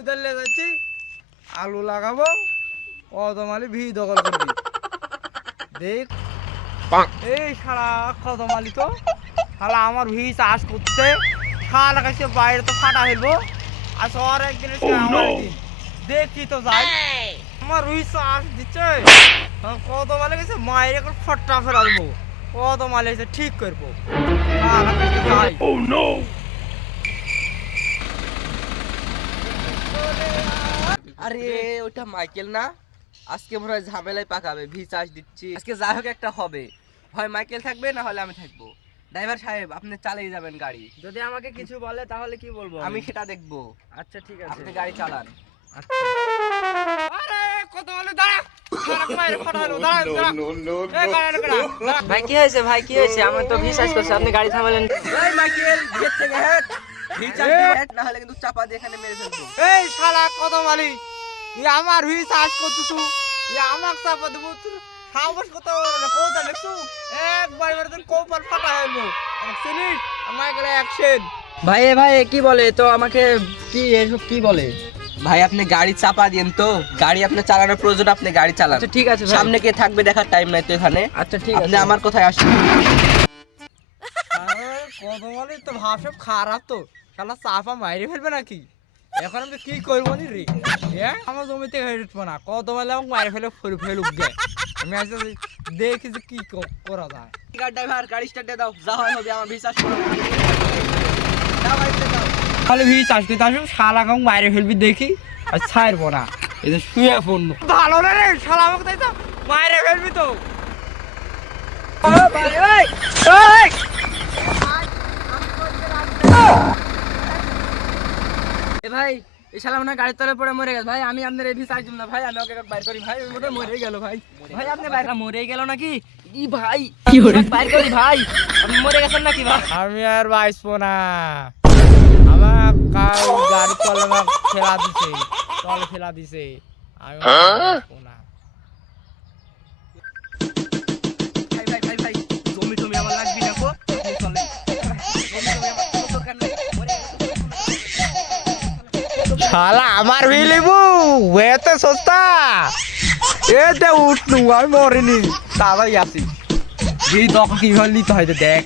ওইদালে যাচ্ছি আলু লাগাবো কদমালি ভি দখল করবি দেখ এই সারা কদমালি তো শালা আমার ভি চাষ করতে শালা কাছে বাইরে তো ফাটা ফেলবো আর শহর একদিন আমার দিন দেখি তো যাই আমার রুই চাষ দিচ্ছে কদমালি গেছে মায়ের এখন ফট্টা ফেলা দেবো কদমালি এসে ঠিক করবো আরে ওটা মাইকেল না আজকে মনে হয় ঝামেলায় পাকাবে ভি চার্জ দিচ্ছি আজকে যাই হোক একটা হবে হয় মাইকেল থাকবে না হলে আমি থাকবো ড্রাইভার সাহেব আপনি চালিয়ে যাবেন গাড়ি যদি আমাকে কিছু বলে তাহলে কি বলবো আমি সেটা দেখবো আচ্ছা ঠিক আছে আপনি গাড়ি চালান আচ্ছা আরে কদমালি দাঁড়া মায়ের ফটা হলো দাঁড়া ভাই কি হয়েছে ভাই কি হয়েছে আমি তো ভি চাষ করছি আপনি গাড়ি থামালেন এই মাইকেল ভিড় থেকে হেট ভি চার্জ দিয়ে হেট না হলে কিন্তু চাপা দিয়ে এখানে মেরে ফেলবো এই শালা কদমালি ই আমার হুই চাষ করতেছু ই আমাক চাপা দেব তুই সাহস কত কোথা দেখছু একবার মেরে দিন কোপার ফাটা হইলো চিনিস আমার গেলে অ্যাকশন ভাই ভাই কি বলে তো আমাকে কি এসব কি বলে ভাই আপনি গাড়ি চাপা দিন তো গাড়ি আপনি চালানোর প্রয়োজন আপনি গাড়ি চালান আচ্ছা ঠিক আছে ভাই সামনে কে থাকবে দেখার টাইম নাই তো এখানে আচ্ছা ঠিক আপনি আছে আমার কথায় আসেন আরে কদমালি তো ভাব সব খারাপ তো শালা চাপা মাইরে ফেলবে নাকি এখন আমি কি করবো নি রে আমার জমিতে হেঁটবো না কদমালি আমাকে মাইরে ফেলে ফেলুক গে আমি আজকে দেখি যে কি করা যায় গাড়ি ড্রাইভার গাড়ি স্টার্ট দিয়ে দাও যা হয় হবে আমার বিশ্বাস করো দাও গাড়িতে দাও তাহলে ভি চাষ করতে আসুন শালা কাউ মাইরে ফেলবি দেখি আর ছাড়বো না এই যে শুয়ে পড়লো ভালো রে শালা আমাকে তাই তো মাইরে ফেলবি তো এ ভাই এই শালা মনে হয় গাড়ির তলে পড়ে মরে গেছে ভাই আমি আপনার এই ভি চাষ দিব না ভাই আমি ওকে বাইর করি ভাই ওটা মরে গেল ভাই ভাই আপনি বাইর মরে গেল নাকি ই ভাই কি হলো বাইর করি ভাই আপনি মরে গেছেন নাকি ভাই আমি আর বাঁচবো না আমার কাল গাড়ি তলে আমার ফেলা দিছে তলে ফেলা দিছে আমি আর বাঁচবো না ভাই ভাই ভাই ভাই জমি টমি আমার লাগবি না গো আপনি চলেন জমি টমি আমার কোনো দরকার নেই মরে শালা আমার ভি লিবু এতে সস্তা এতে উঠনু আমি মরিনি তাড়াই আসি ভি দখল কিভাবে নিতে হয় দেখ